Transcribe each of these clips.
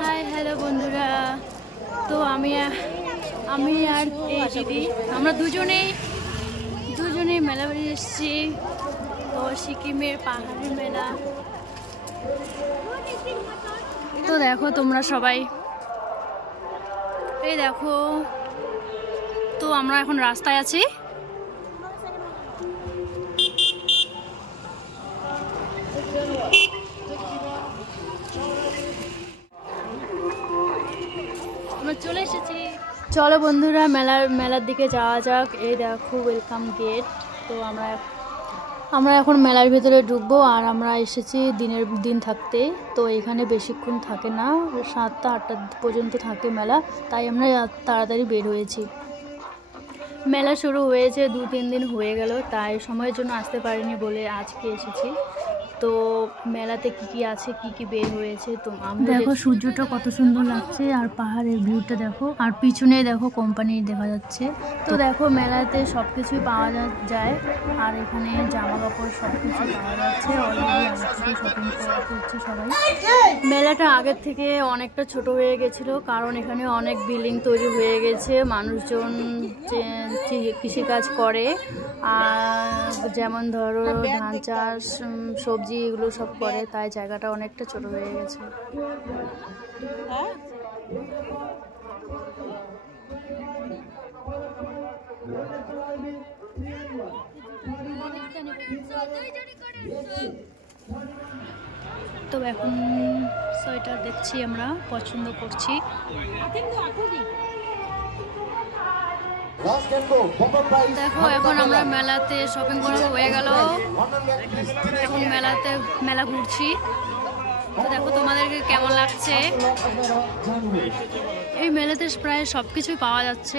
Hi hello বন্ধুরা, তো আমি আর এই দিদি আমরা দুজনেই মেলা বাড়ি এসেছি। তো সিকিমের পাহাড়ের মেলা। তো দেখো তোমরা সবাই, এই দেখো, তো আমরা এখন রাস্তায় আছি। আমরা চলে এসেছি। চলো বন্ধুরা মেলার দিকে যাওয়া যাক। এই দেখো ওয়েলকাম গেট। তো আমরা এখন মেলার ভিতরে ঢুকবো। আর আমরা এসেছি দিন থাকতে। তো এখানে বেশিক্ষণ থাকে না, 7টা 8টা পর্যন্ত থাকে মেলা, তাই আমরা তাড়াতাড়ি বের হয়েছি। মেলা শুরু হয়েছে 2-3 দিন হয়ে গেল, তাই সময়ের জন্য আসতে পারিনি বলে আজকে এসেছি। তো মেলাতে কি আছে, কি বের হয়েছে, তো দেখো সূর্যটা কত সুন্দর লাগছে, আর পাহাড়ের ভিউটা দেখো, আর পিছনে দেখো কোম্পানি দেখা যাচ্ছে। তো দেখো মেলাতে সব কিছুই পাওয়া যায়, আর এখানে জামা কাপড় সব কিছু পাওয়া যাচ্ছে। অলরেডি আগে থেকে শপিং করছে সবাই। মেলাটা আগের থেকে অনেকটা ছোট হয়ে গেছিলো, কারণ এখানে অনেক বিল্ডিং তৈরি হয়ে গেছে। মানুষজন কৃষিকাজ করে, আর যেমন ধরো ধান চাষ, সবজি, এগুলো সব করে, তাই জায়গাটা অনেকটা ছোট হয়ে গেছে। তো এখন সোয়েটার দেখছি, আমরা পছন্দ করছি। দেখো এখন আমরা মেলাতে শপিং করা হয়ে গেল, এখন মেলা ঘুরছি। তো দেখো তোমাদেরকে কেমন লাগছে। এই মেলাতে প্রায় সবকিছুই পাওয়া যাচ্ছে।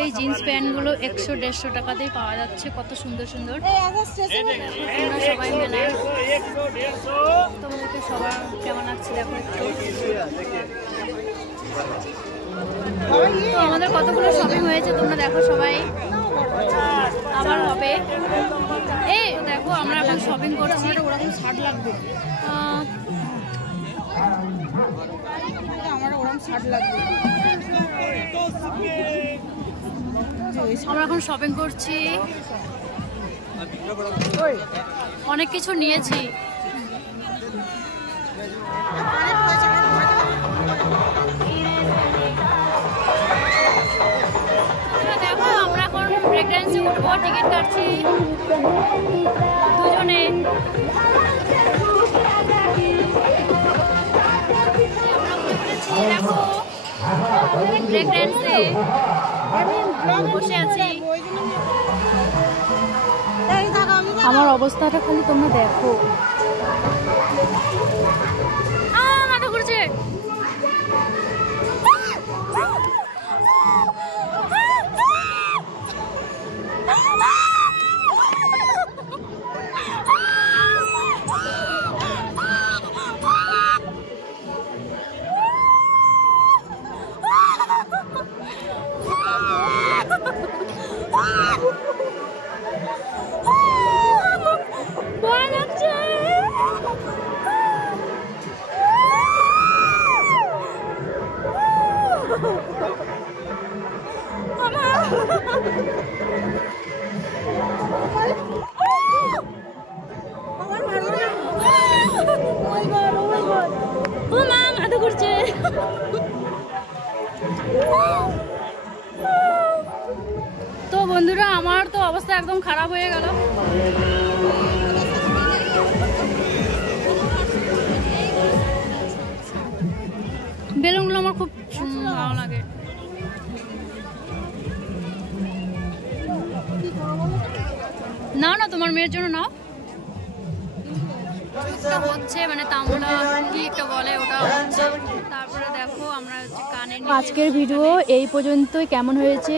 এই জিন্স প্যান্টগুলো 100-150 টাকাতেই পাওয়া যাচ্ছে, কত সুন্দর সুন্দর। তোমরা সবাই মেলায়, তোমাদেরকে সবার কেমন লাগছে দেখো একটু। তো আমাদের কতগুলো শপিং হয়েছে তোমরা দেখো সবাই, আবার হবে। এই দেখো আমরা এখন শপিং করছি। ওরকম শার্ট লাগবে, আমার ওরকম শার্ট লাগবে। আমরা এখন শপিং করছি, অনেক কিছু নিয়েছি। দেখো আমরা এখন ব্রেক ডান্সে উঠবো, টিকিট কাটছি দুজনে। দেখো ব্রেক ডান্সে বসে আছি। আমার অবস্থাটা খালি তোমরা দেখো, মাথা ঘুরছে। মাথা ঘুরছে। তো বন্ধুরা আমার তো অবস্থা একদম খারাপ হয়ে গেল। বেলুনগুলো আমার খুব ভালো লাগে। নাও না, তোমার মেয়ের জন্য নাও। হচ্ছে মানে তামলা কি একটা বলে, ওটা হচ্ছে। তারপরে দেখো আমরা কানে। আজকের ভিডিও এই পর্যন্তই। কেমন হয়েছে